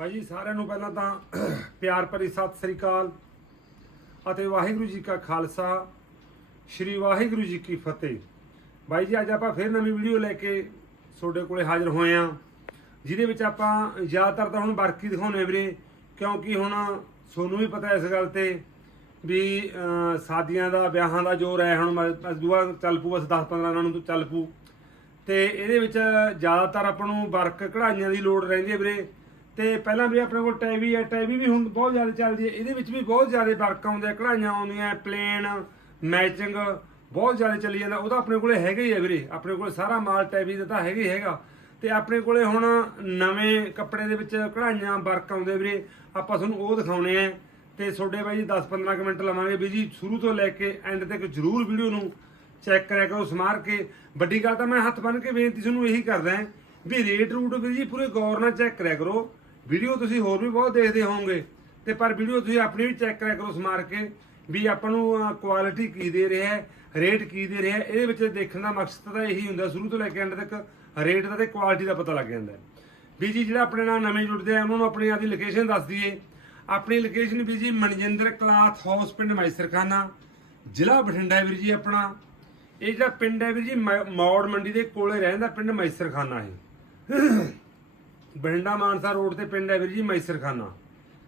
ਭਾਈ ਜੀ, ਸਾਰਿਆਂ ਨੂੰ ਪਹਿਲਾਂ ਤਾਂ ਪਿਆਰ ਭਰੀ ਸਤਿ ਸ੍ਰੀ ਅਕਾਲ ਅਤੇ ਵਾਹਿਗੁਰੂ ਜੀ ਕਾ ਖਾਲਸਾ, ਸ੍ਰੀ ਵਾਹਿਗੁਰੂ ਜੀ ਕੀ ਫਤਿਹ। ਭਾਈ ਜੀ, ਅੱਜ ਆਪਾਂ ਫਿਰ ਨਵੀਂ ਵੀਡੀਓ ਲੈ ਕੇ ਤੁਹਾਡੇ ਕੋਲੇ ਹਾਜ਼ਰ ਹੋਏ ਆ ਜਿਹਦੇ ਵਿੱਚ ਆਪਾਂ ਜ਼ਿਆਦਾਤਰ ਤਾਂ ਹੁਣ ਵਰਕ ਹੀ ਦਿਖਾਉਣੇ ਵੀਰੇ, ਕਿਉਂਕਿ ਹੁਣ ਤੁਹਾਨੂੰ ਵੀ ਪਤਾ ਇਸ ਗੱਲ ਤੇ ਵੀ ਸ਼ਾਦੀਆਂ ਦਾ, ਵਿਆਹਾਂ ਦਾ ਜੋਰ ਹੈ ਹੁਣ ਅਜੂਆ ਚੱਲ ਪੂ ਬਸ 10 15 ਦਿਨਾਂ ਨੂੰ ਚੱਲ ਪੂ ਤੇ ਇਹਦੇ ਵਿੱਚ ਜ਼ਿਆਦਾਤਰ ਆਪਾਂ ਨੂੰ ਵਰਕ ਕਢਾਈਆਂ ਦੀ ਲੋੜ ਰਹਿੰਦੀ ਹੈ ਵੀਰੇ। ਤੇ ਪਹਿਲਾਂ ਵੀ ਆਪਣੇ ਕੋਲ ਟੈਵੀ ਹੈ, ਟੈਵੀ ਵੀ ਹੁਣ ਬਹੁਤ ਜ਼ਿਆਦਾ ਚੱਲਦੀ ਹੈ। ਇਹਦੇ ਵਿੱਚ ਵੀ ਬਹੁਤ ਜ਼ਿਆਦਾ ਵਰਕ ਆਉਂਦੇ ਆ ਕਢਾਈਆਂ ਆਉਂਦੀਆਂ ਪਲੇਨ ਮੈਚਿੰਗ ਬਹੁਤ ਜ਼ਿਆਦਾ ਚੱਲੀ ਜਾਂਦਾ। ਉਹਦਾ ਆਪਣੇ ਕੋਲੇ ਹੈਗਾ ਹੀ ਹੈ ਵੀਰੇ। ਆਪਣੇ ਕੋਲ ਸਾਰਾ ਮਾਲ ਟੈਵੀ ਦਾ ਤਾਂ ਹੈਗਾ ਹੀ ਹੈਗਾ। ਤੇ ਆਪਣੇ ਕੋਲੇ ਹੁਣ ਨਵੇਂ ਕੱਪੜੇ ਦੇ ਵਿੱਚ ਕਢਾਈਆਂ, ਵਰਕ ਆਉਂਦੇ ਵੀਰੇ। ਆਪਾਂ ਤੁਹਾਨੂੰ ਉਹ ਦਿਖਾਉਣੇ ਆ ਤੇ ਤੁਹਾਡੇ ਬਾਈ ਜੀ 10-15 ਕੁ ਮਿੰਟ ਲਵਾਂਗੇ। ਵੀ ਜੀ ਸ਼ੁਰੂ ਤੋਂ ਲੈ ਕੇ ਐਂਡ ਤੱਕ ਜਰੂਰ ਵੀਡੀਓ ਨੂੰ ਚੈੱਕ ਕਰਿਆ ਕਰੋ, ਸਮਾਰ ਕੇ। ਵੱਡੀ ਗੱਲ ਤਾਂ ਮੈਂ ਹੱਥ ਬੰਨ ਕੇ ਬੇਨਤੀ ਤੁਹਾਨੂੰ ਇਹੀ ਕਰਦਾ ਵੀ ਰੇਟ ਰੂਟ ਵੀ ਜੀ ਪੂਰੇ ਗੌਰ ਨਾਲ ਚੈੱਕ ਕਰਿਆ ਕਰੋ। ਵੀਡੀਓ ਤੁਸੀਂ ਹੋਰ ਵੀ ਬਹੁਤ ਦੇਖਦੇ ਹੋਵੋਗੇ। ਤੇ ਪਰ ਵੀਡੀਓ ਤੁਸੀਂ ਆਪਣੀ ਵੀ ਚੈੱਕ ਕਰਿਆ ਕਰੋ ਸਮਾਰ ਕੇ, ਵੀ ਆਪਾਂ ਨੂੰ ਕੁਆਲਿਟੀ ਕੀ ਦੇ ਰਿਹਾ ਹੈ ਰੇਟ ਕੀ ਦੇ ਰਿਹਾ ਹੈ, ਇਹਦੇ ਵਿੱਚ ਦੇਖਣ ਦਾ ਮਕਸਦ ਤਾਂ ਇਹੀ ਹੁੰਦਾ, ਸ਼ੁਰੂ ਤੋਂ ਲੈ ਕੇ ਐਂਡ ਤੱਕ ਰੇਟ ਦਾ ਤੇ ਕੁਆਲਿਟੀ ਦਾ ਪਤਾ ਲੱਗ ਜਾਂਦਾ ਹੈ। ਵੀ ਜੀ ਜਿਹੜਾ ਆਪਣੇ ਨਾਲ ਨਵੇਂ ਜੁੜਦੇ ਆ, ਉਹਨਾਂ ਨੂੰ ਆਪਣੀ ਆਦੀ ਲੋਕੇਸ਼ਨ ਦੱਸ ਦਈਏ। ਆਪਣੀ ਲੋਕੇਸ਼ਨ ਵੀ ਜੀ ਮਨਜਿੰਦਰ ਕਲਾਥ ਹਾਊਸ ਪਿੰਡ ਮੈਸਰਖਾਨਾ, ਜ਼ਿਲ੍ਹਾ ਬਠਿੰਡਾ ਵੀਰ ਜੀ ਆਪਣਾ। ਇਹ ਜਿਹੜਾ ਪਿੰਡ ਹੈ ਵੀਰ ਜੀ, ਮ- ਮੌੜ ਮੰਡੀ ਦੇ ਕੋਲੇ ਰਹਿੰਦਾ ਪਿੰਡ ਮੈਸਰਖਾਨਾ ਹੈ। ਬਠਿੰਡਾ ਮਾਨਸਾ ਰੋਡ ਤੇ ਪਿੰਡ ਹੈ ਵੀਰ ਜੀ, ਮੈਸਰਖਾਨਾ।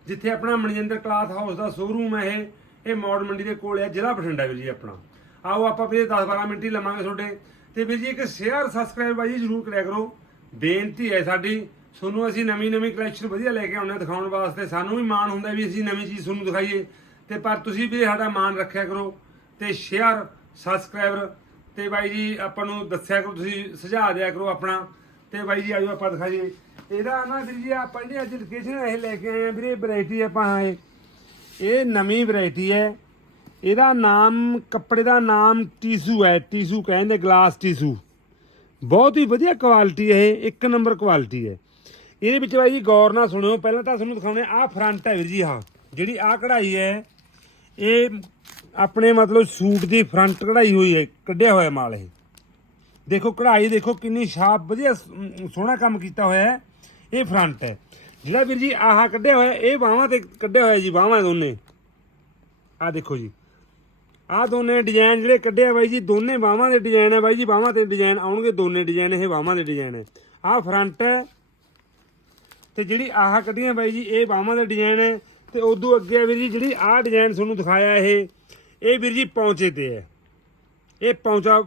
ਜਿੱਥੇ ਆਪਣਾ ਮਨਜਿੰਦਰ ਕਲਾਸ ਹਾਊਸ ਦਾ ਸ਼ੋਰੂਮ ਹੈ ਇਹ ਇਹ ਮੌੜ ਮੰਡੀ ਦੇ ਕੋਲ ਹੈ, ਜ਼ਿਲ੍ਹਾ ਬਠਿੰਡਾ ਵੀਰ ਜੀ ਆਪਣਾ। ਆਓ ਆਪਾਂ ਵੀਰੇ 10 12 ਮਿੰਟ ਹੀ ਲਵਾਂਗੇ ਤੁਹਾਡੇ। ਤੇ ਵੀਰ ਜੀ, ਇੱਕ ਸ਼ੇਅਰ ਸਬਸਕ੍ਰਾਈਬ ਬਾਈ ਜੀ ਜ਼ਰੂਰ ਕਰਿਆ ਕਰੋ। ਬੇਨਤੀ ਹੈ ਸਾਡੀ, ਤੁਹਾਨੂੰ ਅਸੀਂ ਨਵੀਂ ਨਵੀਂ ਕਲੈਕਸ਼ਨ ਵਧੀਆ ਲੈ ਕੇ ਆਉਂਦੇ ਹਾਂ ਦਿਖਾਉਣ ਵਾਸਤੇ। ਸਾਨੂੰ ਵੀ ਮਾਣ ਹੁੰਦਾ ਵੀ ਅਸੀਂ ਨਵੀਂ ਚੀਜ਼ ਤੁਹਾਨੂੰ ਦਿਖਾਈਏ। ਤੇ ਪਰ ਤੁਸੀਂ ਵੀ ਸਾਡਾ ਮਾਣ ਰੱਖਿਆ ਕਰੋ। ਤੇ ਸ਼ੇਅਰ ਸਬਸਕ੍ਰਾਈਬਰ ਤੇ ਬਾਈ ਜੀ ਆਪਾਂ ਨੂੰ ਦੱਸਿਆ ਕਰੋ, ਤੁਸੀਂ ਸੁਝਾਅ ਦਿਆ ਕਰੋ ਆਪਣਾ। ਤੇ ਬਾਈ ਜੀ, ਆਜੋ ਆਪਾਂ ਦਿਖਾਈਏ। ਇਹਦਾ ਨਾ ਵੀਰ ਜੀ, ਆਪਾਂ ਜਿਹੜੀ ਅੱਜ ਲੋਕੇਸ਼ਨ ਇਹ ਲੈ ਕੇ ਆਏ ਆ ਵੀਰੇ ਵੈਰਾਈਟੀ ਆਪਾਂ ਇਹ। ਇਹ ਨਵੀਂ ਵੈਰਾਈਟੀ ਹੈ। ਇਹਦਾ ਨਾਮ, ਕੱਪੜੇ ਦਾ ਨਾਮ ਟੀਸੂ ਹੈ। ਟੀਸੂ ਕਹਿੰਦੇ ਗਲਾਸ ਟੀਸੂ ਬਹੁਤ ਹੀ ਵਧੀਆ ਕੁਆਲਿਟੀ ਹੈ ਇਹ, ਇੱਕ ਨੰਬਰ ਕੁਆਲਿਟੀ ਹੈ। ਇਹਦੇ ਵਿੱਚ ਬਾਈ ਜੀ ਗੌਰ ਨਾਲ ਸੁਣਿਓ, ਪਹਿਲਾਂ ਤਾਂ ਤੁਹਾਨੂੰ ਦਿਖਾਉਣੇ ਆਹ ਫਰੰਟ ਹੈ ਵੀਰ ਜੀ ਹਾਂ ਜਿਹੜੀ ਆਹ ਕਢਾਈ ਹੈ, ਇਹ ਆਪਣੇ ਮਤਲਬ ਸੂਟ ਦੀ ਫਰੰਟ ਕਢਾਈ ਹੋਈ ਹੈ, ਕੱਢਿਆ ਹੋਇਆ ਮਾਲ ਇਹ। ਦੇਖੋ, ਕਢਾਈ ਦੇਖੋ ਕਿੰਨੀ ਸ਼ਾਪ ਵਧੀਆ ਸੋਹਣਾ ਕੰਮ ਕੀਤਾ ਹੋਇਆ ਹੈ। ਇਹ ਫਰੰਟ ਹੈ। ਜਿਹੜਾ ਵੀਰ ਜੀ, ਆਹਾ ਕੱਢਿਆ ਹੋਇਆ, ਇਹ ਬਾਹਾਂ ਤੇ ਕੱਢਿਆ ਹੋਇਆ ਜੀ, ਬਾਹਾਂ ਦੋਨੇ। ਆਹ ਦੇਖੋ ਜੀ। ਆਹ ਦੋਨੇ ਡਿਜ਼ਾਈਨ ਜਿਹੜੇ ਕੱਢਿਆ ਬਾਈ ਜੀ, ਦੋਨੇ ਬਾਹਾਂ ਦੇ ਡਿਜ਼ਾਈਨ ਹੈ ਬਾਈ ਜੀ, ਬਾਹਾਂ ਤੇ ਡਿਜ਼ਾਈਨ ਆਉਣਗੇ, ਦੋਨੇ ਡਿਜ਼ਾਈਨ ਇਹ ਬਾਹਾਂ ਦੇ ਡਿਜ਼ਾਈਨ ਹੈ। ਆਹ ਫਰੰਟ ਹੈ। ਤੇ ਜਿਹੜੀ ਆਹ ਕੱਢੀਆਂ ਬਾਈ ਜੀ, ਇਹ ਬਾਹਾਂ ਦਾ ਡਿਜ਼ਾਈਨ ਹੈ। ਤੇ ਉਦੋਂ ਅੱਗੇ ਵੀਰ ਜੀ, ਜਿਹੜੀ ਆਹ ਡਿਜ਼ਾਈਨ ਤੁਹਾਨੂੰ ਦਿਖਾਇਆ ਇਹ ਇਹ ਵੀਰ ਜੀ ਪੌਂਚੇ ਤੇ ਹੈ। ਇਹ ਪੌਂਚਾ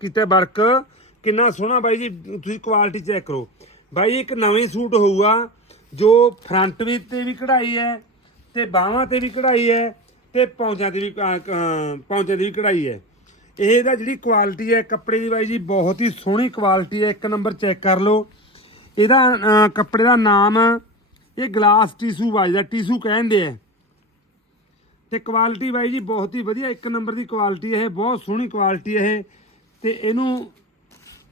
ਕੀਤਾ ਵਰਕ ਕਿੰਨਾ ਸੋਹਣਾ ਬਾਈ ਜੀ, ਤੁਸੀਂ ਕੁਆਲਿਟੀ ਚੈੱਕ ਕਰੋ। ਬਾਈ ਇੱਕ ਨਵੇਂ ਸੂਟ ਹੋਊਗਾ ਜੋ ਫਰੰਟ ਵੀ ਤੇ ਵੀ ਕਢਾਈ ਹੈ ਤੇ ਬਾਹਾਂ ਤੇ ਵੀ ਕਢਾਈ ਹੈ ਤੇ ਪੌਂਚਾਂ ਤੇ ਵੀ ਅ, ਅ, ਦੀ ਵੀ ਕਢਾਈ ਹੈ। ਇਹ ਇਹਦਾ ਜਿਹੜੀ ਕੁਆਲਿਟੀ ਹੈ ਕੱਪੜੇ ਦੀ ਬਾਈ ਜੀ ਬਹੁਤ ਹੀ ਸੋਹਣੀ ਕੁਆਲਿਟੀ ਹੈ। ਇੱਕ ਨੰਬਰ ਚੈੱਕ ਕਰ ਲਓ। ਇਹਦਾ ਕੱਪੜੇ ਦਾ ਨਾਮ ਇਹ ਗਲਾਸ ਟਿਸ਼ੂ ਵੱਜਦਾ ਟਿਸ਼ੂ ਕਹਿੰਦੇ ਆ ਤੇ ਕੁਆਲਿਟੀ ਬਾਈ ਜੀ ਬਹੁਤ ਹੀ ਵਧੀਆ ਇੱਕ ਨੰਬਰ ਦੀ ਕੁਆਲਿਟੀ ਇਹ ਬਹੁਤ ਸੋਹਣੀ ਕੁਆਲਿਟੀ ਇਹ। ਤੇ ਇਹਨੂੰ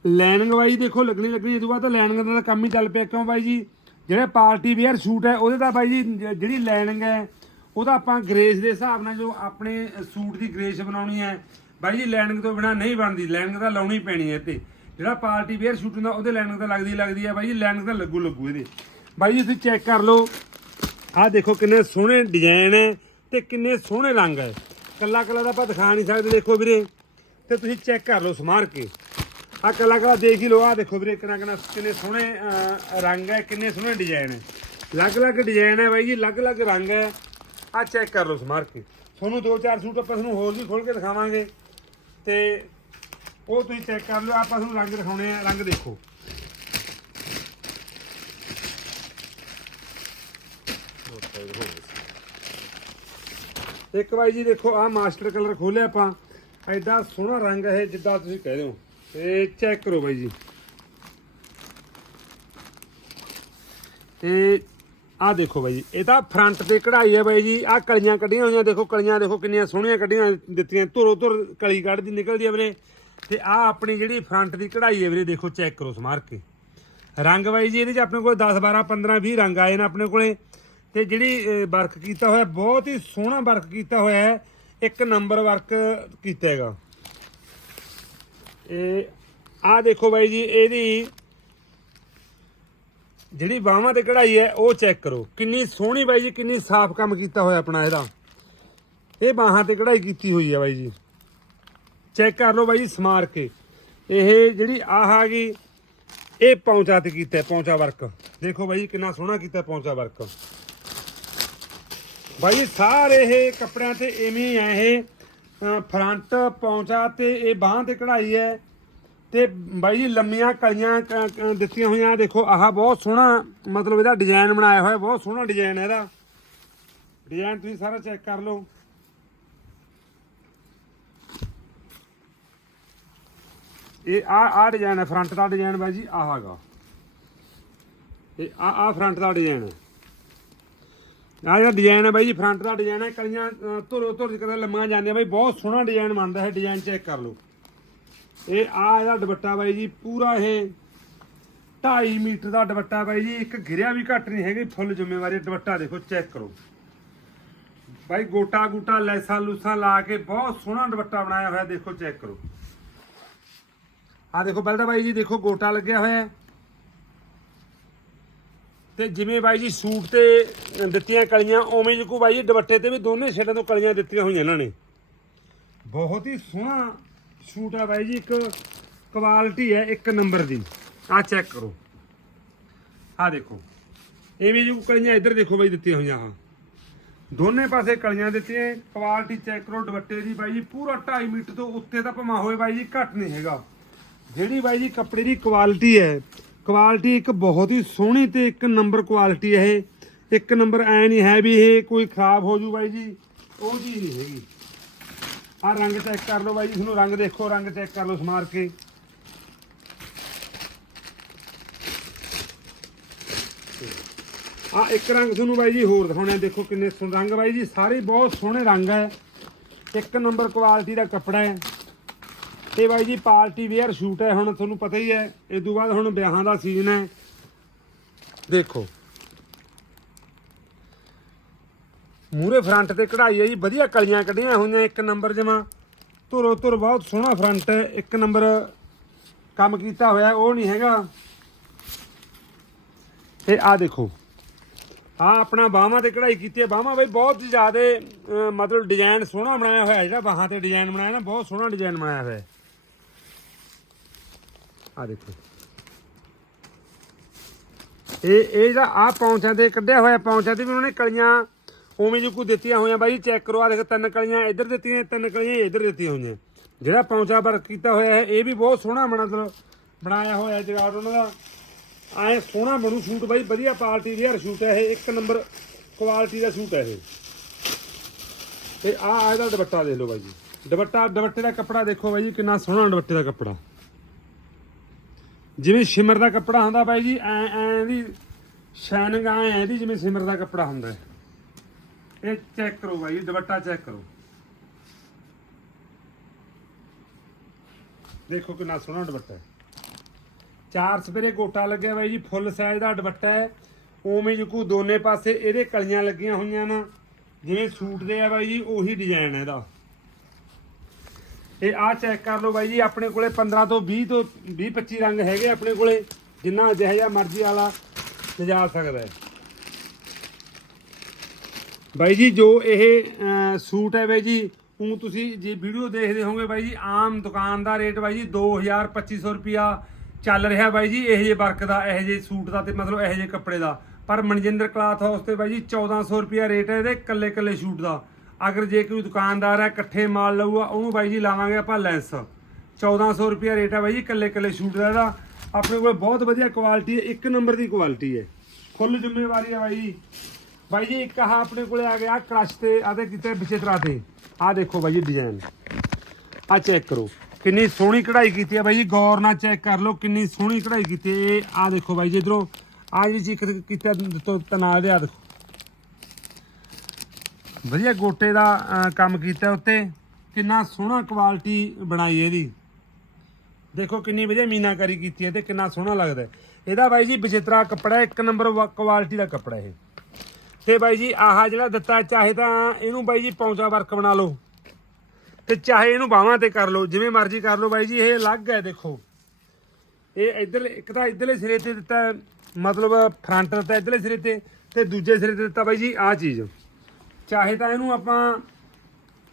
ਲਾਈਨਿੰਗ ਬਾਈ ਦੇਖੋ ਲੱਗਣੀ ਲੱਗਣੀ ਇਹ ਤੋਂ ਬਾਅਦ ਤਾਂ ਲਾਈਨਿੰਗ ਦਾ ਕੰਮ ਹੀ ਚੱਲ ਪਿਆ ਕਿਉਂ ਬਾਈ ਜੀ? ਜਿਹੜਾ ਪਾਰਟੀ ਵੇਅਰ ਸੂਟ ਹੈ, ਉਹਦੇ ਦਾ ਬਾਈ ਜੀ ਜਿਹੜੀ ਲਾਈਨਿੰਗ ਹੈ ਉਹਦਾ ਆਪਾਂ ਗ੍ਰੇਸ ਦੇ ਹਿਸਾਬ ਨਾਲ ਜੋ ਆਪਣੇ ਸੂਟ ਦੀ ਗ੍ਰੇਸ ਬਣਾਉਣੀ ਹੈ, ਬਾਈ ਜੀ ਲਾਈਨਿੰਗ ਤੋਂ ਬਿਨਾ ਨਹੀਂ ਬਣਦੀ ਲਾਈਨਿੰਗ ਤਾਂ ਲਾਉਣੀ ਪੈਣੀ ਹੈ ਤੇ ਜਿਹੜਾ ਪਾਰਟੀ ਵੇਅਰ ਸੂਟ ਹੁੰਦਾ, ਉਹਦੇ ਲਾਈਨਿੰਗ ਤਾਂ ਲੱਗਦੀ ਲੱਗਦੀ ਹੈ ਬਾਈ ਜੀ ਲਾਈਨਿੰਗ ਤਾਂ ਲੱਗੂ ਲੱਗੂ ਇਹਦੇ। ਬਾਈ ਜੀ, ਤੁਸੀਂ ਚੈੱਕ ਕਰ ਲਓ। ਆਹ ਦੇਖੋ ਕਿੰਨੇ ਸੋਹਣੇ ਡਿਜ਼ਾਈਨ ਹੈ ਤੇ ਕਿੰਨੇ ਸੋਹਣੇ ਰੰਗ ਹੈ। ਕੱਲਾ ਕੱਲਾ ਦਾ ਆਪਾਂ ਦਿਖਾ ਨਹੀਂ ਸਕਦੇ, ਦੇਖੋ ਵੀਰੇ। ਤੇ ਤੁਸੀਂ ਚੈੱਕ ਕਰ ਲਓ ਸਮਾਰ ਕੇ। ਆਹ ਕਲਾਕਾਰ ਦੇਖ ਹੀ ਲਓ, ਆਹ ਦੇਖੋ ਵੀਰੇ, ਕਿੰਨਾ ਕਿੰਨਾ ਕਿੰਨੇ ਸੋਹਣੇ ਰੰਗ ਹੈ, ਕਿੰਨੇ ਸੋਹਣੇ ਡਿਜ਼ਾਈਨ ਹੈ। ਅਲੱਗ-ਅਲੱਗ ਡਿਜ਼ਾਈਨ ਹੈ ਬਾਈ ਜੀ, ਅਲੱਗ-ਅਲੱਗ ਰੰਗ ਹੈ। ਆਹ ਚੈੱਕ ਕਰ ਲਓ ਸਮਾਰ ਕੇ ਤੁਹਾਨੂੰ ਦੋ ਚਾਰ ਸੂਟ ਆਪਾਂ ਤੁਹਾਨੂੰ ਹੋਰ ਵੀ ਖੋਲ ਕੇ ਦਿਖਾਵਾਂਗੇ। ਤੇ ਉਹ ਤੁਸੀਂ ਚੈੱਕ ਕਰ ਲਓ, ਆਪਾਂ ਤੁਹਾਨੂੰ ਰੰਗ ਦਿਖਾਉਣੇ ਆ, ਰੰਗ ਦੇਖੋ। ਇੱਕ ਵਾਰੀ ਜੀ ਦੇਖੋ, ਆਹ ਮਾਸਟਰ ਕਲਰ ਖੋਲਿਆ ਆਪਾਂ। ਐਡਾ ਸੋਹਣਾ ਰੰਗ ਹੈ, ਜਿੱਦਾਂ ਤੁਸੀਂ ਕਹਿ ਰਹੇ ਹੋ। ਤੇ ਚੈੱਕ ਕਰੋ ਬਾਈ ਜੀ। ਤੇ ਆਹ ਦੇਖੋ ਬਾਈ ਜੀ, ਇਹ ਤਾਂ ਫਰੰਟ ਤੇ ਕਢਾਈ ਹੈ ਬਾਈ ਜੀ, ਆਹ ਕਲੀਆਂ ਕੱਢੀਆਂ ਹੋਈਆਂ, ਦੇਖੋ ਕਲੀਆਂ ਦੇਖੋ ਕਿੰਨੀਆਂ ਸੋਹਣੀਆਂ ਕੱਢੀਆਂ ਦਿੱਤੀਆਂ, ਧੁਰੋ ਧੁਰ ਕਲੀ ਕੱਢਦੀ ਨਿਕਲਦੀ ਹੈ ਵੀਰੇ। ਤੇ ਆਹ ਆਪਣੀ ਜਿਹੜੀ ਫਰੰਟ ਦੀ ਕਢਾਈ ਹੈ ਵੀਰੇ, ਦੇਖੋ ਚੈੱਕ ਕਰੋ ਸਮਾਰ ਕੇ। ਰੰਗ ਬਾਈ ਜੀ, ਇਹਦੇ 'ਚ ਆਪਣੇ ਕੋਲ 10 12 15 20 ਰੰਗ ਆਏ ਨੇ ਆਪਣੇ ਕੋਲੇ। ਤੇ ਜਿਹੜੀ ਵਰਕ ਕੀਤਾ ਹੋਇਆ, ਬਹੁਤ ਹੀ ਸੋਹਣਾ ਵਰਕ ਕੀਤਾ ਹੋਇਆ ਹੈ। ਇੱਕ ਨੰਬਰ ਵਰਕ ਕੀਤਾ ਹੈਗਾ। ਇਹ ਆਹ ਦੇਖੋ ਬਾਈ ਜੀ ਇਹਦੀ ਜਿਹੜੀ ਬਾਹਾਂ ਤੇ ਕਢਾਈ ਹੈ ਉਹ ਚੈੱਕ ਕਰੋ। ਕਿੰਨੀ ਸੋਹਣੀ ਬਾਈ ਜੀ ਕਿੰਨੀ ਸਾਫ਼ ਕੰਮ ਕੀਤਾ ਹੋਇਆ ਆਪਣਾ ਇਹਦਾ। ਇਹ ਬਾਹਾਂ ਤੇ ਕਢਾਈ ਕੀਤੀ ਹੋਈ ਹੈ ਬਾਈ ਜੀ। ਚੈੱਕ ਕਰ ਲਓ ਬਾਈ ਜੀ ਸਮਾਰ ਕੇ। ਇਹ ਜਿਹੜੀ ਆਹ ਆ ਗਈ ਇਹ ਪੌਂਚਾ ਤੇ ਕੀਤਾ ਹੈ, ਪੌਂਚਾ ਵਰਕ। ਦੇਖੋ ਬਾਈ ਜੀ ਕਿੰਨਾ ਸੋਹਣਾ ਕੀਤਾ ਹੈ ਪੌਂਚਾ ਵਰਕ। ਬਾਈ ਜੀ ਸਾਰੇ ਇਹ ਕੱਪੜਿਆਂ ਤੇ ਐਵੇਂ ਆ ਇਹ। ਫਰੰਟ ਪੌਂਚਾ ਤੇ ਇਹ ਬਾਹਾਂ ਤੇ ਕਢਾਈ ਹੈ ਤੇ ਬਾਈ ਜੀ ਲੰਮੀਆਂ ਕਲੀਆਂ ਦਿੱਤੀਆਂ ਹੋਈਆਂ। ਦੇਖੋ, ਆਹ ਬਹੁਤ ਸੋਹਣਾ ਮਤਲਬ ਇਹਦਾ ਡਿਜ਼ਾਈਨ ਬਣਾਇਆ ਹੋਇਆ, ਬਹੁਤ ਸੋਹਣਾ ਡਿਜ਼ਾਈਨ ਹੈ ਇਹਦਾ। ਡਿਜ਼ਾਈਨ ਤੁਸੀਂ ਸਾਰਾ ਚੈੱਕ ਕਰ ਲਓ। ਇਹ ਆ ਆ ਡਿਜ਼ਾਈਨ ਹੈ, ਫਰੰਟ ਦਾ ਡਿਜ਼ਾਈਨ ਬਾਈ ਜੀ, ਆਹ ਹੈਗਾ। ਇਹ ਆ ਆ ਫਰੰਟ ਦਾ ਡਿਜ਼ਾਈਨ ਹੈ। ਆ ਜਿਹੜਾ ਡਿਜ਼ਾਈਨ ਹੈ ਬਾਈ ਜੀ ਫਰੰਟ ਦਾ ਡਿਜ਼ਾਈਨ ਹੈ ਕਲੀਆਂ ਧੁਰੋ ਧੁਰ ਧੁਰ ਜਿਹਾ ਲੰਮੀਆਂ ਜਾਂਦੀਆਂ ਬਾਈ, ਬਹੁਤ ਸੋਹਣਾ ਡਿਜ਼ਾਈਨ ਬਣਦਾ ਹੈ ਡਿਜ਼ਾਈਨ ਚੈੱਕ ਕਰ ਲਓ। ਇਹ ਆ ਇਹਦਾ ਦੁਪੱਟਾ ਬਾਈ ਜੀ, ਪੂਰਾ ਇਹ 2.5 ਮੀਟਰ ਦਾ ਦੁਪੱਟਾ ਬਾਈ ਜੀ, ਇੱਕ ਗਿਰਿਆ ਵੀ ਘੱਟ ਨਹੀਂ ਹੈਗੀ, ਫੁੱਲ ਜ਼ਿੰਮੇਵਾਰੀ ਦੁਪੱਟਾ ਦੇਖੋ ਚੈੱਕ ਕਰੋ। ਬਾਈ ਗੋਟਾ ਗੂਟਾ ਲੈਸਾਂ ਲੂਸਾਂ ਲਾ ਕੇ ਬਹੁਤ ਸੋਹਣਾ ਦੁਪੱਟਾ ਬਣਾਇਆ ਹੋਇਆ, ਦੇਖੋ ਚੈੱਕ ਕਰੋ। ਆ ਦੇਖੋ ਪਹਿਲਾਂ ਬਾਈ ਜੀ, ਦੇਖੋ ਗੋਟਾ ਲੱਗਿਆ ਹੋਇਆ ਤੇ ਜਿਵੇਂ ਬਾਈ ਜੀ ਸੂਟ ਤੇ ਦਿੱਤੀਆਂ ਕਲੀਆਂ, ਉਵੇਂ ਜਿਹਾ ਬਾਈ ਜੀ, ਦੁਪੱਟੇ ਤੇ ਵੀ ਦੋਨੇ ਸ਼ੇਡਾਂ ਤੋਂ ਕਲੀਆਂ ਦਿੱਤੀਆਂ ਹੋਈਆਂ ਇਹਨਾਂ ਨੇ। ਬਹੁਤ ਹੀ ਸੋਹਣਾ ਸੂਟ ਆ ਬਾਈ ਜੀ, ਇੱਕ ਕੁਆਲਿਟੀ ਹੈ, ਇੱਕ ਨੰਬਰ ਦੀ। ਆ ਚੈੱਕ ਕਰੋ। ਆ ਦੇਖੋ। ਇਵੇਂ ਜੀ ਕਲੀਆਂ ਇੱਧਰ ਦੇਖੋ ਬਾਈ ਦਿੱਤੀਆਂ ਹੋਈਆਂ ਆ ਦੋਨੇ ਪਾਸੇ ਕਲੀਆਂ ਦਿੱਤੀਆਂ ਕੁਆਲਿਟੀ ਚੈੱਕ ਕਰੋ ਦੁਪੱਟੇ ਦੀ ਬਾਈ ਜੀ, ਪੂਰਾ 2.5 ਮੀਟਰ ਤੋਂ ਉੱਤੇ ਦਾ ਭਮਾ ਹੋਏ ਬਾਈ ਜੀ, ਘੱਟ ਨਹੀਂ ਹੈਗਾ। ਜਿਹੜੀ ਬਾਈ ਜੀ ਕੱਪੜੇ ਦੀ ਕੁਆਲਿਟੀ ਹੈ ਕੁਆਲਿਟੀ ਇੱਕ ਬਹੁਤ ਹੀ ਸੋਹਣੀ ਤੇ ਇੱਕ ਨੰਬਰ ਕੁਆਲਿਟੀ ਹੈ ਇਹ। ਇੱਕ ਨੰਬਰ ਐ ਨਹੀਂ ਹੈ ਵੀ ਇਹ ਕੋਈ ਖਰਾਬ ਹੋ ਜੂ ਬਾਈ ਜੀ। ਉਹ ਚੀਜ਼ ਨਹੀਂ ਹੈਗੀ। ਆ ਰੰਗ ਚੈੱਕ ਕਰ ਲਓ ਬਾਈ ਜੀ, ਤੁਹਾਨੂੰ ਰੰਗ ਦੇਖੋ, ਰੰਗ ਚੈੱਕ ਕਰ ਲਓ ਸਮਾਰ ਕੇ। ਆ ਇੱਕ ਰੰਗ ਤੁਹਾਨੂੰ ਬਾਈ ਜੀ ਹੋਰ ਦਿਖਾਉਣੇ ਦੇਖੋ ਕਿੰਨੇ ਸੋਹਣੇ ਰੰਗ ਬਾਈ ਜੀ। ਸਾਰੇ ਬਹੁਤ ਸੋਹਣੇ ਰੰਗ ਹੈ ਇੱਕ ਨੰਬਰ ਕੁਆਲਿਟੀ ਦਾ ਕੱਪੜਾ ਹੈ। ਤੇ ਬਾਈ ਜੀ, ਪਾਰਟੀ ਵੇਅਰ ਸ਼ੂਟ ਹੈ, ਹੁਣ ਤੁਹਾਨੂੰ ਪਤਾ ਹੀ ਹੈ ਇਸ ਤੋਂ ਬਾਅਦ ਹੁਣ ਵਿਆਹਾਂ ਦਾ ਸੀਜ਼ਨ ਹੈ। ਦੇਖੋ। ਮੂਰੇ ਫਰੰਟ ਤੇ ਕਢਾਈ ਹੈ ਜੀ, ਵਧੀਆ ਕਲੀਆਂ ਕੱਢੀਆਂ ਹੋਈਆਂ, ਇੱਕ ਨੰਬਰ ਜਮਾ। ਧੁਰੋ ਧੁਰ ਬਹੁਤ ਸੋਹਣਾ ਫਰੰਟ ਹੈ, ਇੱਕ ਨੰਬਰ ਕੰਮ ਕੀਤਾ ਹੋਇਆ, ਉਹ ਨਹੀਂ ਹੈਗਾ। ਤੇ ਆ ਦੇਖੋ ਆ ਆਪਣਾ ਬਾਹਾਂ ਤੇ ਕਢਾਈ ਕੀਤੀ ਹੈ, ਬਾਹਾਂ ਬਈ ਬਹੁਤ ਜ਼ਿਆਦਾ ਮਤਲਬ ਡਿਜ਼ਾਈਨ ਸੋਹਣਾ ਬਣਾਇਆ ਹੋਇਆ, ਜਿਹੜਾ ਬਾਹਾਂ ਤੇ ਡਿਜ਼ਾਈਨ ਬਣਾਇਆ ਨਾ, ਬਹੁਤ ਸੋਹਣਾ ਡਿਜ਼ਾਈਨ ਬਣਾਇਆ ਹੋਇਆ ਆ ਦੇਖੋ। ਇਹ ਇਹ ਜਿਹੜਾ ਆ ਪੌਂਚਾਂ ਤੇ ਕੱਢਿਆ ਹੋਇਆ ਪੌਂਚਾਂ ਤੇ ਵੀ ਉਹਨਾਂ ਨੇ ਕਲੀਆਂ ਉਵੇਂ ਜਿਹੀ ਕੋਈ ਦਿੱਤੀਆਂ ਹੋਈਆਂ ਬਾਈ ਚੈੱਕ ਕਰੋ, ਆ ਦੇਖ ਤਿੰਨ ਕਲੀਆਂ ਇੱਧਰ ਦਿੱਤੀਆਂ ਤਿੰਨ ਕਲੀਆਂ ਇੱਧਰ ਦਿੱਤੀਆਂ ਹੋਈਆਂ। ਜਿਹੜਾ ਪੌਂਚਾ ਵਰਕ ਕੀਤਾ ਹੋਇਆ ਹੈ, ਇਹ ਵੀ ਬਹੁਤ ਸੋਹਣਾ ਬਣਾ ਬਣਾਇਆ ਹੋਇਆ ਜਗਾੜ ਉਹਨਾਂ ਦਾ। ਆਏ ਸੋਹਣਾ ਬਣੂ ਸੂਟ ਬਾਈ, ਵਧੀਆ ਪਾਰਟੀ ਵੇਅਰ ਸੂਟ ਹੈ ਇਹ, ਇੱਕ ਨੰਬਰ ਕੁਆਲਿਟੀ ਦਾ ਸੂਟ ਹੈ ਇਹ। ਤੇ ਆ ਆ ਇਹਦਾ ਦੁਪੱਟਾ ਦੇਖ ਲਓ ਬਾਈ ਜੀ। ਦੁਪੱਟਾ, ਦੁਪੱਟੇ ਦਾ ਕੱਪੜਾ ਦੇਖੋ ਬਾਈ ਜੀ, ਕਿੰਨਾ ਸੋਹਣਾ ਦੁਪੱਟੇ ਦਾ ਕੱਪੜਾ। ਜਿਵੇਂ ਸ਼ਿਮਰ ਦਾ ਕੱਪੜਾ ਹੁੰਦਾ ਬਾਈ ਜੀ ਐ ਐ ਦੀ ਸ਼ਾਈਨਿੰਗ ਐ ਇਹਦੀ ਜਿਵੇਂ ਸ਼ਿਮਰ ਦਾ ਕੱਪੜਾ ਹੁੰਦਾ ਇਹ ਚੈੱਕ ਕਰੋ ਬਾਈ ਜੀ, ਦੁਪੱਟਾ ਚੈੱਕ ਕਰੋ। ਦੇਖੋ ਕਿੰਨਾ ਸੋਹਣਾ ਦੁਪੱਟਾ ਹੈ। ਚਾਰ ਸਪੇਰੇ ਗੋਟਾ ਲੱਗਿਆ ਬਾਈ ਜੀ ਫੁੱਲ ਸਾਈਜ਼ ਦਾ ਦੁਪੱਟਾ ਹੈ। ਉਵੇਂ ਜਿਕੂ ਦੋਨੇ ਪਾਸੇ ਇਹਦੇ ਕਲੀਆਂ ਲੱਗੀਆਂ ਹੋਈਆਂ ਨਾ। ਜਿਵੇਂ ਸੂਟ ਦੇ ਆ ਬਾਈ ਜੀ ਉਹੀ ਡਿਜ਼ਾਈਨ ਹੈ ਇਹਦਾ। ਇਹ ਆ ਚੈੱਕ ਕਰ ਲਓ ਬਾਈ ਜੀ, ਆਪਣੇ ਕੋਲੇ 15 ਤੋਂ 20 ਤੋਂ 20 25 ਰੰਗ ਹੈਗੇ ਆਪਣੇ ਕੋਲੇ, ਜਿੰਨਾ ਜਿਹੋ ਜਿਹਾ ਮਰਜ਼ੀ ਵਾਲਾ ਸਜਾ ਸਕਦਾ ਹੈ। ਬਾਈ ਜੀ, ਜੋ ਇਹ ਸੂਟ ਹੈ ਬਾਈ ਜੀ ਉਹ ਤੁਸੀਂ ਜੇ ਵੀਡੀਓ ਦੇਖਦੇ ਹੋਗੇ ਬਾਈ ਜੀ, ਆਮ ਦੁਕਾਨ ਦਾ ਰੇਟ ਬਾਈ ਜੀ 2000 2500 ਰੁਪਿਆ ਚੱਲ ਰਿਹਾ ਬਾਈ ਜੀ, ਇਹ ਜੇ ਵਰਕ ਦਾ, ਇਹ ਜੇ ਸੂਟ ਦਾ ਤੇ ਮਤਲਬ ਇਹ ਜੇ ਕੱਪੜੇ ਦਾ। ਪਰ ਮਨਜਿੰਦਰ ਕਲਾਥ ਹਾਊਸ ਤੇ ਬਾਈ ਜੀ 1400 ਰੁਪਿਆ ਰੇਟ ਹੈ ਇਹਦੇ ਕੱਲੇ ਕੱਲੇ ਸ਼ੂਟ ਦਾ। ਅਗਰ ਜੇ ਕੋਈ ਦੁਕਾਨਦਾਰ ਹੈ, ਇਕੱਠੇ ਮਾਲ ਲਊਗਾ, ਉਹਨੂੰ ਬਾਈ ਜੀ ਲਾਵਾਂਗੇ ਆਪਾਂ ਲੈਸ। 1400 ਰੁਪਿਆ ਰੇਟ ਹੈ ਬਾਈ ਜੀ ਇਕੱਲੇ ਇਕੱਲੇ ਸ਼ੂਟ ਦਾ ਇਹਦਾ। ਆਪਣੇ ਕੋਲ ਬਹੁਤ ਵਧੀਆ ਕੁਆਲਿਟੀ ਹੈ, ਇੱਕ ਨੰਬਰ ਦੀ ਕੁਆਲਿਟੀ ਹੈ। ਫੁੱਲ ਜ਼ਿੰਮੇਵਾਰੀ ਹੈ ਬਾਈ ਜੀ। ਬਾਈ ਜੀ, ਇੱਕ ਆਹ ਆਪਣੇ ਕੋਲੇ ਆ ਗਿਆ ਕ੍ਰਸ਼ ਤੇ ਆਦੇ ਕਿਤੇ ਵਿਚਿਤਰਾ ਤੇ। ਆਹ ਦੇਖੋ ਬਾਈ ਜੀ ਡਿਜ਼ਾਈਨ ਆ ਚੈੱਕ ਕਰੋ। ਕਿੰਨੀ ਸੋਹਣੀ ਕਢਾਈ ਕੀਤੀ ਹੈ ਬਾਈ ਜੀ, ਗੌਰ ਨਾਲ ਚੈੱਕ ਕਰ ਲਓ, ਕਿੰਨੀ ਸੋਹਣੀ ਕਢਾਈ ਕੀਤੀ ਹੈ। ਇਹ ਆਹ ਦੇਖੋ ਬਾਈ ਜੀ ਇਧਰੋਂ। ਆ ਜੀ ਚੀਕ ਕੀਤਾ ਤੋਂ ਦੇ ਆ ਦੇਖੋ। ਵਧੀਆ ਗੋਟੇ ਦਾ ਅਹ, ਕੰਮ ਕੀਤਾ ਉੱਤੇ। ਕਿੰਨਾ ਸੋਹਣਾ ਕੁਆਲਿਟੀ ਬਣਾਈ ਇਹਦੀ। ਦੇਖੋ ਕਿੰਨੀ ਵਧੀਆ ਮੀਨਾਕਾਰੀ ਕੀਤੀ ਹੈ ਤੇ ਕਿੰਨਾ ਸੋਹਣਾ ਲੱਗਦਾ ਹੈ। ਇਹਦਾ ਬਾਈ ਜੀ ਵਿਚਿਤਰਾ ਕੱਪੜਾ ਹੈ, ਇੱਕ ਨੰਬਰ ਕੁਆਲਿਟੀ ਦਾ ਕੱਪੜਾ ਇਹ। ਤੇ ਬਾਈ ਜੀ ਆਹ ਜਿਹੜਾ ਦਿੱਤਾ ਚਾਹੇ ਤਾਂ ਇਹਨੂੰ ਬਾਈ ਜੀ ਪੌਂਚਾ ਵਰਕ ਬਣਾ ਲਓ। ਤੇ ਚਾਹੇ ਇਹਨੂੰ ਬਾਹਾਂ ਤੇ ਕਰ ਲਓ ਜਿਵੇਂ ਮਰਜ਼ੀ ਕਰ ਲਓ ਬਾਈ ਜੀ ਇਹ ਅਲੱਗ ਹੈ ਦੇਖੋ। ਇਹ ਇੱਧਰਲੇ ਇੱਕ ਤਾਂ ਇੱਧਰਲੇ ਸਿਰੇ ਤੇ ਦਿੱਤਾ ਮਤਲਬ ਫਰੰਟ ਦਿੱਤਾ ਇੱਧਰਲੇ ਸਿਰੇ ਤੇ ਤੇ ਦੂਜੇ ਸਿਰੇ ਤੇ ਦਿੱਤਾ ਬਾਈ ਜੀ ਆਹ ਚੀਜ਼। ਚਾਹੇ ਤਾਂ ਇਹਨੂੰ ਆਪਾਂ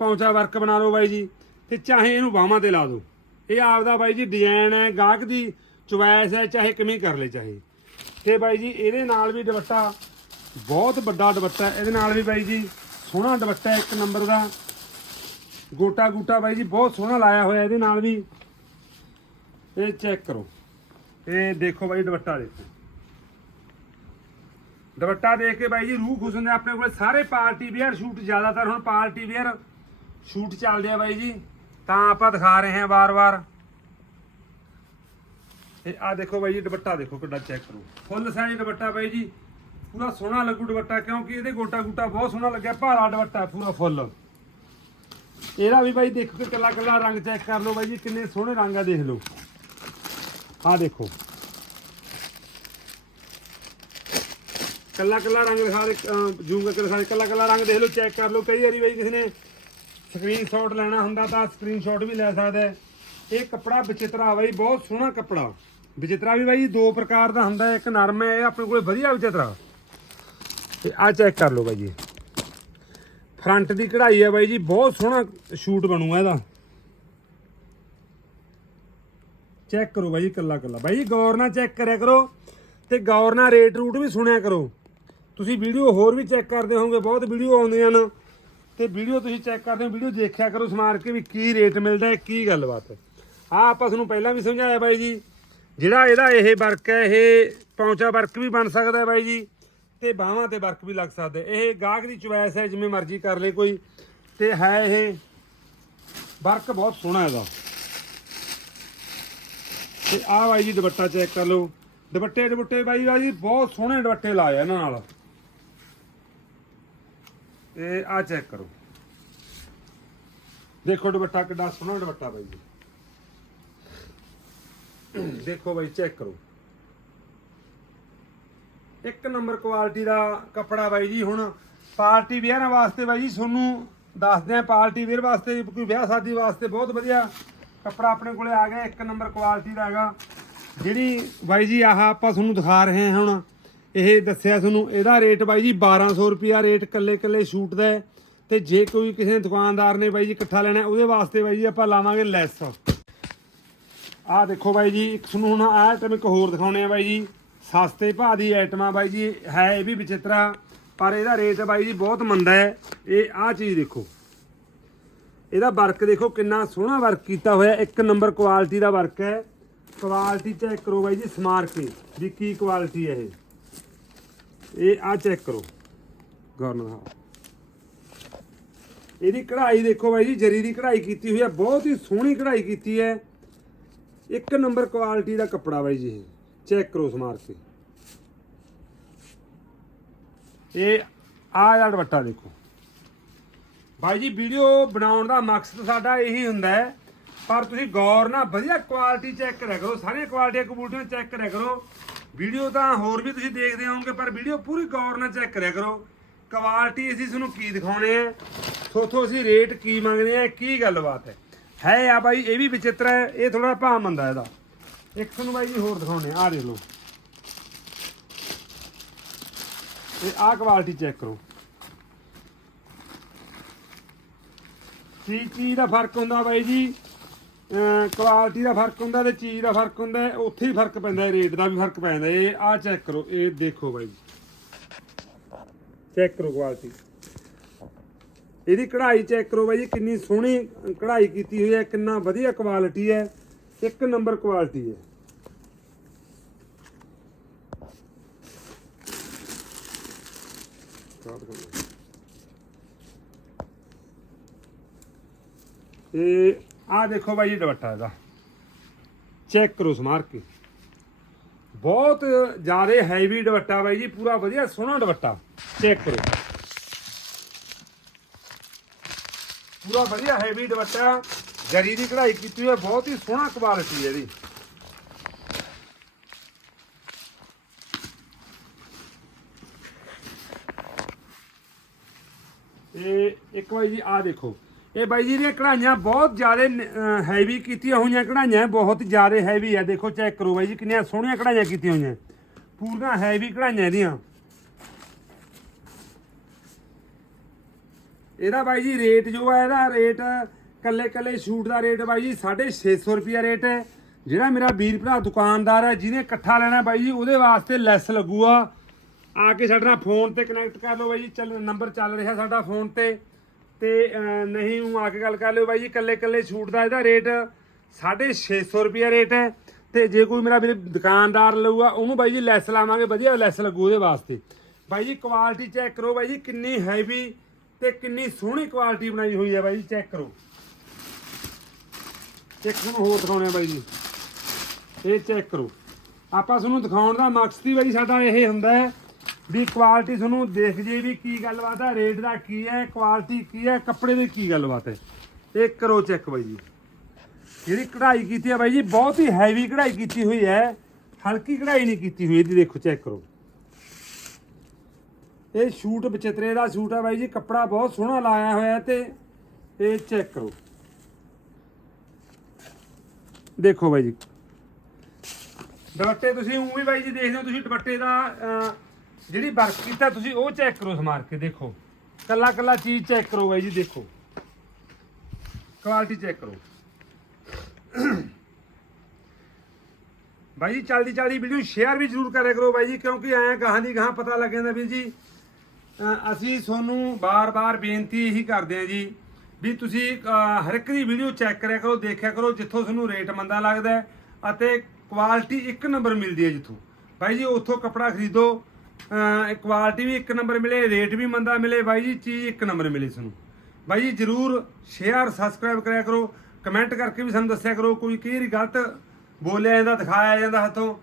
ਪੌਂਚਾ ਵਰਕ ਬਣਾ ਲਓ ਬਾਈ ਜੀ, ਤੇ ਚਾਹੇ ਇਹਨੂੰ ਬਾਹਾਂ ਤੇ ਲਾ ਦਿਓ। ਇਹ ਆਪਦਾ ਬਾਈ ਜੀ ਡਿਜ਼ਾਈਨ ਹੈ, ਗਾਹਕ ਦੀ ਚੁਆਇਸ ਹੈ, ਚਾਹੇ ਕਿਵੇਂ ਕਰ ਲੈ ਚਾਹੇ। ਤੇ ਬਾਈ ਜੀ, ਇਹਦੇ ਨਾਲ ਵੀ ਦੁਪੱਟਾ ਬਹੁਤ ਵੱਡਾ ਦੁਪੱਟਾ ਇਹਦੇ ਨਾਲ ਵੀ ਬਾਈ ਜੀ, ਸੋਹਣਾ ਦੁਪੱਟਾ ਇੱਕ ਨੰਬਰ ਦਾ। ਗੋਟਾ ਗੂਟਾ ਬਾਈ ਜੀ, ਬਹੁਤ ਸੋਹਣਾ ਲਾਇਆ ਹੋਇਆ ਇਹਦੇ ਨਾਲ ਵੀ। ਇਹ ਚੈੱਕ ਕਰੋ। ਇਹ ਦੇਖੋ ਬਾਈ ਦੁਪੱਟਾ ਦੇਖੋ। ਦੁਪੱਟਾ ਦੇਖ ਕੇ ਬਾਈ ਜੀ ਰੂਹ ਖੁਸ਼ ਹੁੰਦੇ ਆਪਣੇ ਕੋਲ ਸਾਰੇ ਪਾਰਟੀ ਵੇਅਰ ਸ਼ੂਟ ਜ਼ਿਆਦਾਤਰ ਹੁਣ ਪਾਰਟੀ ਵੇਅਰ ਸ਼ੂਟ ਚੱਲਦੇ ਆ ਬਾਈ ਜੀ। ਤਾਂ ਆਪਾਂ ਦਿਖਾ ਰਹੇ ਹਾਂ ਵਾਰ-ਵਾਰ। ਇਹ ਆ ਦੇਖੋ ਬਾਈ ਜੀ, ਦੁਪੱਟਾ ਦੇਖੋ ਕਿੱਡਾ ਚੈੱਕ ਕਰੋ। ਫੁੱਲ ਸਾਈਜ਼ ਦੁਪੱਟਾ ਬਾਈ ਜੀ। ਪੂਰਾ ਸੋਹਣਾ ਲੱਗੂ ਦੁਪੱਟਾ ਕਿਉਂਕਿ ਇਹਦੇ ਗੋਟਾ ਗੂਟਾ ਬਹੁਤ ਸੋਹਣਾ ਲੱਗਿਆ, ਭਾਰਾ ਦੁਪੱਟਾ ਪੂਰਾ ਫੁੱਲ। ਇਹਦਾ ਵੀ ਬਾਈ ਦੇਖੋ ਕਿ ਕੱਲਾ ਕੱਲਾ ਰੰਗ ਚੈੱਕ ਕਰ ਲਓ ਬਾਈ ਜੀ, ਕਿੰਨੇ ਸੋਹਣੇ ਰੰਗ ਆ ਦੇਖ ਲਓ। ਆ ਦੇਖੋ। ਕੱਲਾ ਕੱਲਾ ਰੰਗ ਦਿਖਾ ਦੇ ਜੂਮ ਕਰਕੇ ਦਿਖਾ ਦੇ, ਕੱਲਾ ਕੱਲਾ ਰੰਗ ਦੇਖ ਲਓ ਚੈੱਕ ਕਰ ਲਓ। ਕਈ ਵਾਰੀ ਬਾਈ ਕਿਸੇ ਨੇ ਸਕਰੀਨਸ਼ਾਟ ਲੈਣਾ ਹੁੰਦਾ ਤਾਂ ਸਕਰੀਨਸ਼ਾਟ ਵੀ ਲੈ ਸਕਦਾ ਹੈ। ਇਹ ਕੱਪੜਾ ਵਿਚਿਤਰਾ ਬਾਈ, ਬਹੁਤ ਸੋਹਣਾ ਕੱਪੜਾ। ਵਿਚਿਤਰਾ ਵੀ ਬਾਈ, ਦੋ ਪ੍ਰਕਾਰ ਦਾ ਹੁੰਦਾ ਇੱਕ ਨਰਮ ਹੈ, ਇਹ ਆਪਣੇ ਕੋਲੇ ਵਧੀਆ ਵਿਚਿਤਰਾ। ਤੇ ਆ ਚੈੱਕ ਕਰ ਲਓ ਬਾਈ ਜੀ ਫਰੰਟ ਦੀ ਕਢਾਈ ਹੈ ਬਾਈ ਜੀ, ਬਹੁਤ ਸੋਹਣਾ ਸ਼ੂਟ ਬਣੂਗਾ ਇਹਦਾ। ਚੈੱਕ ਕਰੋ ਬਾਈ ਜੀ ਕੱਲਾ ਕੱਲਾ। ਬਾਈ ਜੀ, ਗੌਰ ਨਾਲ ਚੈੱਕ ਕਰਿਆ ਕਰੋ ਤੇ ਗੌਰ ਨਾਲ ਰੇਟ ਰੂਟ ਵੀ ਸੁਣਿਆ ਕਰੋ। ਤੁਸੀਂ ਵੀਡੀਓ ਹੋਰ ਵੀ ਚੈੱਕ ਕਰਦੇ ਹੋਵੋਗੇ, ਬਹੁਤ ਵੀਡੀਓ ਆਉਂਦੀਆਂ ਨੇ। ਤੇ ਵੀਡੀਓ ਤੁਸੀਂ ਚੈੱਕ ਕਰਦੇ ਹੋ, ਵੀਡੀਓ ਦੇਖਿਆ ਕਰੋ ਸਮਾਰ ਕੇ ਵੀ ਕੀ ਰੇਟ ਮਿਲਦਾ ਹੈ, ਕੀ ਗੱਲਬਾਤ ਹੈ। ਆ ਆਪਾਂ ਤੁਹਾਨੂੰ ਪਹਿਲਾਂ ਵੀ ਸਮਝਾਇਆ ਬਾਈ ਜੀ, ਜਿਹੜਾ ਇਹਦਾ ਇਹ ਵਰਕ ਹੈ, ਇਹ ਪੌਂਚਾ ਵਰਕ ਵੀ ਬਣ ਸਕਦਾ ਹੈ ਬਾਈ ਜੀ, ਤੇ ਬਾਹਾਂ ਤੇ ਵਰਕ ਵੀ ਲੱਗ ਸਕਦਾ ਇਹ ਗਾਹਕ ਦੀ ਚੁਆਇਸ ਹੈ, ਜਿਵੇਂ ਮਰਜ਼ੀ ਕਰ ਲੇ ਕੋਈ, ਤੇ ਹੈ ਇਹ ਵਰਕ ਬਹੁਤ ਸੋਹਣਾ ਇਹਦਾ ਤੇ ਆਹ ਬਾਈ ਜੀ ਦੁਪੱਟਾ ਚੈੱਕ ਕਰ ਲਓ। ਦੁਪੱਟੇ ਦੁਪੱਟੇ ਬਾਈ ਬਾਈ ਬਹੁਤ ਸੋਹਣੇ ਦੁਪੱਟੇ ਲਾਏ ਇਹਨਾਂ ਨਾਲ। ਇਹ ਆ ਚੈੱਕ ਕਰੋ। ਦੇਖੋ ਦੁਪੱਟਾ ਕਿੱਡਾ ਸੋਹਣਾ ਦੁਪੱਟਾ ਬਾਈ ਜੀ। ਦੇਖੋ ਬਾਈ, ਚੈੱਕ ਕਰੋ। ਇੱਕ ਨੰਬਰ ਕੁਆਲਿਟੀ ਦਾ ਕੱਪੜਾ ਬਾਈ ਜੀ ਹੁਣ ਪਾਰਟੀ ਵਿਆਹਾਂ ਵਾਸਤੇ ਬਾਈ ਜੀ ਤੁਹਾਨੂੰ ਦੱਸਦੇ ਆ ਪਾਰਟੀ ਵੇਅਰ ਵਾਸਤੇ ਕੋਈ ਵਿਆਹ ਸ਼ਾਦੀ ਵਾਸਤੇ ਬਹੁਤ ਵਧੀਆ ਕੱਪੜਾ ਆਪਣੇ ਕੋਲੇ ਆ ਗਿਆ, ਇੱਕ ਨੰਬਰ ਕੁਆਲਿਟੀ ਦਾ ਹੈਗਾ। ਜਿਹੜੀ ਬਾਈ ਜੀ ਆਹ ਆਪਾਂ ਤੁਹਾਨੂੰ ਦਿਖਾ ਰਹੇ ਹਾਂ ਹੁਣ। ਇਹ ਦੱਸਿਆ ਤੁਹਾਨੂੰ, ਇਹਦਾ ਰੇਟ ਬਾਈ ਜੀ 1200 ਰੁਪਿਆ ਰੇਟ ਕੱਲੇ ਕੱਲੇ ਸ਼ੂਟ ਦਾ ਹੈ। ਤੇ ਜੇ ਕੋਈ ਕਿਸੇ ਦੁਕਾਨਦਾਰ ਨੇ ਬਾਈ ਜੀ ਇਕੱਠਾ ਲੈਣਾ ਉਹਦੇ ਵਾਸਤੇ ਬਾਈ ਜੀ ਆਪਾਂ ਲਾਵਾਂਗੇ ਲੈਸ। ਆਹ ਦੇਖੋ ਬਾਈ ਜੀ, ਇੱਕ ਤੁਹਾਨੂੰ ਹੁਣ ਆਹ ਆਈਟਮ ਇੱਕ ਹੋਰ ਦਿਖਾਉਣੇ ਆ ਬਾਈ ਜੀ। ਸਸਤੇ ਭਾਅ ਦੀ ਆਈਟਮਾਂ ਬਾਈ ਜੀ, ਹੈ ਇਹ ਵੀ ਵਿਚਿਤਰਾ, ਪਰ ਇਹਦਾ ਰੇਟ ਬਾਈ ਜੀ ਬਹੁਤ ਮੰਦਾ ਹੈ। ਇਹ ਆਹ ਚੀਜ਼ ਦੇਖੋ। ਇਹਦਾ ਵਰਕ ਦੇਖੋ ਕਿੰਨਾ ਸੋਹਣਾ ਵਰਕ ਕੀਤਾ ਹੋਇਆ ਇੱਕ ਨੰਬਰ ਕੁਆਲਿਟੀ ਦਾ ਵਰਕ ਹੈ। ਕੁਆਲਿਟੀ ਚੈੱਕ ਕਰੋ ਬਾਈ ਜੀ ਸਮਾਰਕ ਕੇ ਵੀ ਕੀ ਕੁਆਲਿਟੀ ਹੈ ਇਹ। ਇਹ ਆ ਚੈੱਕ ਕਰੋ। ਗੌਰ ਨਾਲ ਦਿਖਾਓ। ਇਹਦੀ ਕਢਾਈ ਦੇਖੋ ਬਾਈ ਜੀ, ਜਰੀ ਦੀ ਕਢਾਈ ਕੀਤੀ ਹੋਈ ਹੈ, ਬਹੁਤ ਹੀ ਸੋਹਣੀ ਕਢਾਈ ਕੀਤੀ ਹੈ। ਇੱਕ ਨੰਬਰ ਕੁਆਲਿਟੀ ਦਾ ਕੱਪੜਾ ਬਾਈ ਜੀ ਇਹ। ਚੈੱਕ ਕਰੋ ਸਮਾਰ ਕੇ ਇਹ ਆਹ ਜਿਹੜਾ ਦੁਪੱਟਾ ਦੇਖੋ। ਬਾਈ ਜੀ ਵੀਡੀਓ ਬਣਾਉਣ ਦਾ ਮਕਸਦ ਸਾਡਾ ਇਹੀ ਹੁੰਦਾ ਹੈ। ਪਰ ਤੁਸੀਂ ਗੌਰ ਨਾਲ ਵਧੀਆ ਕੁਆਲਿਟੀ ਚੈੱਕ ਕਰਿਆ ਕਰੋ। ਸਾਰੀਆਂ ਕੁਆਲਿਟੀ ਕਬੂਲਟੀਆਂ ਚੈੱਕ ਕਰਿਆ ਕਰੋ। ਵੀਡੀਓ ਤਾਂ ਹੋਰ ਵੀ ਤੁਸੀਂ ਦੇਖਦੇ ਹੋਵੋਗੇ, ਪਰ ਵੀਡੀਓ ਪੂਰੀ ਗੌਰ ਨਾਲ ਚੈੱਕ ਕਰਿਆ ਕਰੋ। ਕੁਆਲਿਟੀ ਅਸੀਂ ਤੁਹਾਨੂੰ ਕੀ ਦਿਖਾਉਣੇ ਆ? ਥੋਥੋਂ ਅਸੀਂ ਰੇਟ ਕੀ ਮੰਗਦੇ ਆ, ਕੀ ਗੱਲਬਾਤ ਹੈ? ਹੈ ਆ ਬਾਈ, ਇਹ ਵੀ ਵਿਚਿੱਤਰ ਹੈ, ਇਹ ਥੋੜਾ ਭਾਅ ਮੰਦਾ ਇਹਦਾ। ਇੱਕ ਤੁਹਾਨੂੰ ਬਾਈ ਜੀ ਹੋਰ ਦਿਖਾਉਣੇ ਆ, ਆਹ ਦੇਖ ਲਓ। ਇਹ ਆਹ ਕੁਆਲਿਟੀ ਚੈੱਕ ਕਰੋ। ਚੀਜ਼ ਚੀਜ਼ ਦਾ ਫ਼ਰਕ ਹੁੰਦਾ ਬਾਈ ਜੀ। ਕੁਆਲਿਟੀ ਦਾ ਫ਼ਰਕ ਹੁੰਦਾ ਤੇ ਚੀਜ਼ ਦਾ ਫ਼ਰਕ ਹੁੰਦਾ, ਉੱਥੇ ਹੀ ਫ਼ਰਕ ਪੈਂਦਾ ਰੇਟ ਦਾ ਵੀ ਫ਼ਰਕ ਪੈਂਦਾ, ਇਹ ਆਹ ਚੈੱਕ ਕਰੋ, ਇਹ ਦੇਖੋ ਬਾਈ ਚੈੱਕ ਕਰੋ ਕੁਆਲਿਟੀ ਇਹਦੀ ਕਢਾਈ ਚੈੱਕ ਕਰੋ ਬਾਈ ਜੀ, ਕਿੰਨੀ ਸੋਹਣੀ ਕਢਾਈ ਕੀਤੀ ਹੋਈ ਹੈ, ਕਿੰਨਾ ਵਧੀਆ ਕੁਆਲਿਟੀ ਹੈ, ਇੱਕ ਨੰਬਰ ਕੁਆਲਿਟੀ ਹੈ। ਇਹ ਆ ਦੇਖੋ ਬਾਈ ਜੀ ਦੁਪੱਟਾ ਇਹਦਾ। ਚੈੱਕ ਕਰੋ ਸਮਾਰ ਕੇ। ਬਹੁਤ ਜ਼ਿਆਦਾ ਹੈਵੀ ਦੁਪੱਟਾ ਬਾਈ ਜੀ, ਪੂਰਾ ਵਧੀਆ ਸੋਹਣਾ ਦੁਪੱਟਾ। ਚੈੱਕ ਕਰੋ। ਪੂਰਾ ਵਧੀਆ ਹੈਵੀ ਦੁਪੱਟਾ। ਜਰੀ ਦੀ ਕਢਾਈ ਕੀਤੀ ਹੋਈ ਹੈ, ਬਹੁਤ ਹੀ ਸੋਹਣਾ ਕੁਆਲਿਟੀ ਹੈ ਇਹਦੀ। ਇਹ ਇੱਕ ਵਾਰੀ ਜੀ ਆ ਦੇਖੋ। ਇਹ ਬਾਈ ਜੀ ਦੀਆਂ ਕਢਾਈਆਂ ਬਹੁਤ ਜ਼ਿਆਦਾ ਹੈਵੀ ਕੀਤੀਆਂ ਹੋਈਆਂ ਕਢਾਈਆਂ, ਬਹੁਤ ਜ਼ਿਆਦਾ ਹੈਵੀ ਆ। ਦੇਖੋ ਚੈੱਕ ਕਰੋ ਬਾਈ ਜੀ, ਕਿੰਨੀਆਂ ਸੋਹਣੀਆਂ ਕਢਾਈਆਂ ਕੀਤੀਆਂ ਹੋਈਆਂ। ਪੂਰੀਆਂ ਹੈਵੀ ਕਢਾਈਆਂ ਇਹਦੀਆਂ। ਇਹਦਾ ਬਾਈ ਜੀ ਰੇਟ ਜੋ ਹੈ ਇਹਦਾ ਰੇਟ ਕੱਲੇ ਕੱਲੇ ਸ਼ੂਟ ਦਾ ਰੇਟ ਬਾਈ ਜੀ 650 ਰੁਪਿਆ ਰੇਟ ਹੈ। ਜਿਹੜਾ ਮੇਰਾ ਵੀਰ ਭਰਾ ਦੁਕਾਨਦਾਰ ਹੈ, ਜਿਹਨੇ ਇਕੱਠਾ ਲੈਣਾ ਬਾਈ ਜੀ, ਉਹਦੇ ਵਾਸਤੇ ਲੈਸ ਲੱਗੂਗਾ। ਆ ਕੇ ਸਾਡੇ ਨਾਲ ਫੋਨ ਤੇ ਕਨੈਕਟ ਕਰ ਲਓ ਬਾਈ ਜੀ, ਚੱਲ ਨੰਬਰ ਚੱਲ ਰਿਹਾ ਸਾਡਾ ਫੋਨ ਤੇ। ਤੇ ਨਹੀਂ ਉਹ ਆ ਕੇ ਗੱਲ ਕਰ ਲਿਓ ਬਾਈ ਜੀ ਕੱਲੇ ਕੱਲੇ ਛੂਟ ਦਾ ਇਹਦਾ ਰੇਟ 650 ਰੁਪਿਆ ਰੇਟ ਹੈ। ਤੇ ਜੇ ਕੋਈ ਮੇਰਾ ਵੀਰ ਦੁਕਾਨਦਾਰ ਲਊਗਾ, ਉਹਨੂੰ ਬਾਈ ਜੀ ਲੈਸ ਲਾਵਾਂਗੇ, ਵਧੀਆ ਲੈਸ ਲੱਗੂ ਉਹਦੇ ਵਾਸਤੇ। ਬਾਈ ਜੀ ਕੁਆਲਿਟੀ ਚੈੱਕ ਕਰੋ ਬਾਈ ਜੀ, ਕਿੰਨੀ ਹੈਵੀ ਤੇ ਕਿੰਨੀ ਸੋਹਣੀ ਕੁਆਲਿਟੀ ਬਣਾਈ ਹੋਈ ਹੈ ਬਾਈ ਜੀ ਚੈੱਕ ਕਰੋ। ਇੱਕ ਤੁਹਾਨੂੰ ਹੋਰ ਦਿਖਾਉਣੇ ਆ ਬਾਈ ਜੀ। ਇਹ ਚੈੱਕ ਕਰੋ। ਆਪਾਂ ਤੁਹਾਨੂੰ ਦਿਖਾਉਣ ਦਾ ਮਕਸਦ ਹੀ ਬਾਈ ਸਾਡਾ ਇਹ ਹੁੰਦਾ ਹੈ ਵੀ ਕੁਆਲਿਟੀ ਤੁਹਾਨੂੰ ਦੇਖ ਜੇ ਵੀ ਕੀ ਗੱਲਬਾਤ ਹੈ ਰੇਟ ਦਾ ਕੀ ਹੈ ਕੁਆਲਿਟੀ ਕੀ ਹੈ, ਕੱਪੜੇ ਦੀ ਕੀ ਗੱਲਬਾਤ ਹੈ। ਇਹ ਕਰੋ ਚੈੱਕ ਬਾਈ ਜੀ। ਜਿਹੜੀ ਕਢਾਈ ਕੀਤੀ ਹੈ ਬਾਈ ਜੀ, ਬਹੁਤ ਹੀ ਹੈਵੀ ਕਢਾਈ ਕੀਤੀ ਹੋਈ ਹੈ। ਹਲਕੀ ਕਢਾਈ ਨਹੀਂ ਕੀਤੀ ਹੋਈ, ਇਹਦੀ ਦੇਖੋ ਚੈੱਕ ਕਰੋ। ਇਹ ਸ਼ੂਟ ਬਚਿੱਤਰੇ ਦਾ ਸ਼ੂਟ ਹੈ ਬਾਈ ਜੀ, ਕੱਪੜਾ ਬਹੁਤ ਸੋਹਣਾ ਲਾਇਆ ਹੋਇਆ ਹੈ ਤੇ ਇਹ ਚੈੱਕ ਕਰੋ। ਦੇਖੋ ਬਾਈ ਜੀ। ਦੁਪੱਟੇ ਤੁਸੀਂ ਉਹ ਵੀ ਬਾਈ ਜੀ ਦੇਖਦੇ ਹੋ, ਤੁਸੀਂ ਦੁਪੱਟੇ ਦਾ ਜਿਹੜੀ ਵਰਕ ਕੀਤਾ ਤੁਸੀਂ ਉਹ ਚੈੱਕ ਕਰੋ ਸਮਾਰ ਕੇ ਦੇਖੋ। ਕੱਲਾ ਕੱਲਾ ਚੀਜ਼ ਚੈੱਕ ਕਰੋ ਬਾਈ ਜੀ, ਦੇਖੋ। ਕੁਆਲਿਟੀ ਚੈੱਕ ਕਰੋ। ਬਾਈ ਜੀ ਚਲਦੀ ਚਲਦੀ ਵੀਡੀਓ ਸ਼ੇਅਰ ਵੀ ਜ਼ਰੂਰ ਕਰਿਆ ਕਰੋ ਬਾਈ ਜੀ, ਕਿਉਂਕਿ ਐਂ ਗਾਹਾਂ ਦੀ ਗਾਹਾਂ ਪਤਾ ਲੱਗ ਜਾਂਦਾ ਵੀਰ ਜੀ। ਅਸੀਂ ਤੁਹਾਨੂੰ ਬਾਰ-ਬਾਰ ਬੇਨਤੀ ਇਹੀ ਕਰਦੇ ਹਾਂ ਜੀ ਵੀ ਤੁਸੀਂ ਹਰ ਇੱਕ ਦੀ ਵੀਡੀਓ ਚੈੱਕ ਕਰਿਆ ਕਰੋ, ਦੇਖਿਆ ਕਰੋ, ਜਿੱਥੋਂ ਤੁਹਾਨੂੰ ਰੇਟ ਮੰਦਾ ਲੱਗਦਾ ਅਤੇ ਕੁਆਲਿਟੀ ਇੱਕ ਨੰਬਰ ਮਿਲਦੀ ਹੈ ਜਿੱਥੋਂ। ਬਾਈ ਜੀ, ਉੱਥੋਂ ਕੱਪੜਾ ਖਰੀਦੋ ਕੁਆਲਿਟੀ ਵੀ ਇੱਕ ਨੰਬਰ ਮਿਲੇ ਰੇਟ ਵੀ ਮੰਦਾ ਮਿਲੇ। ਬਾਈ ਜੀ, ਚੀਜ਼ ਇੱਕ ਨੰਬਰ ਮਿਲੇ ਸਾਨੂੰ। ਬਾਈ ਜੀ, ਜਰੂਰ ਸ਼ੇਅਰ ਸਬਸਕ੍ਰਾਈਬ ਕਰਿਆ ਕਰੋ। ਕਮੈਂਟ ਕਰਕੇ ਵੀ ਸਾਨੂੰ ਦੱਸਿਆ ਕਰੋ ਕੋਈ ਕਈ ਗਲਤ ਬੋਲਿਆ ਜਾਂਦਾ, ਦਿਖਾਇਆ ਜਾਂਦਾ ਹੱਥੋਂ।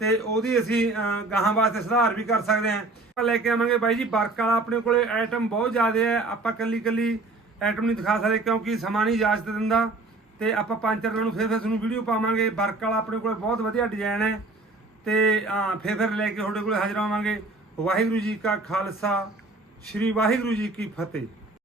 ਤੇ ਉਹਦੀ ਅਸੀਂ ਗਾਹਾਂ ਵਾਸਤੇ ਸੁਧਾਰ ਵੀ ਕਰ ਸਕਦੇ ਹਾਂ। ਲੈ ਕੇ ਆਵਾਂਗੇ ਬਾਈ ਜੀ, ਵਰਕ ਵਾਲਾ ਆਪਣੇ ਕੋਲੇ ਆਈਟਮ ਬਹੁਤ ਜ਼ਿਆਦਾ ਹੈ। ਆਪਾਂ ਕੱਲੀ ਕੱਲੀ ਆਈਟਮ ਨਹੀਂ ਦਿਖਾ ਸਕਦੇ ਕਿਉਂਕਿ ਸਮਾਂ ਨਹੀਂ ਇਜਾਜ਼ਤ ਦਿੰਦਾ। ਤੇ ਆਪਾਂ ਪੰਜ ਚਾਰ ਨੂੰ ਫਿਰ ਫਿਰ ਤੁਹਾਨੂੰ ਵੀਡੀਓ ਪਾਵਾਂਗੇ। ਵਰਕ ਵਾਲਾ ਆਪਣੇ ਕੋਲੇ ਬਹੁਤ ਵਧੀਆ ਡਿਜ਼ਾਈਨ ਹੈ। ਤੇ ਅਹ, ਫਿਰ ਲੈ ਕੇ ਤੁਹਾਡੇ ਕੋਲ ਹਾਜ਼ਰ ਆਵਾਂਗੇ। ਵਾਹਿਗੁਰੂ ਜੀ ਕਾ ਖਾਲਸਾ ਸ੍ਰੀ ਵਾਹਿਗੁਰੂ ਜੀ ਕੀ ਫਤਿਹ।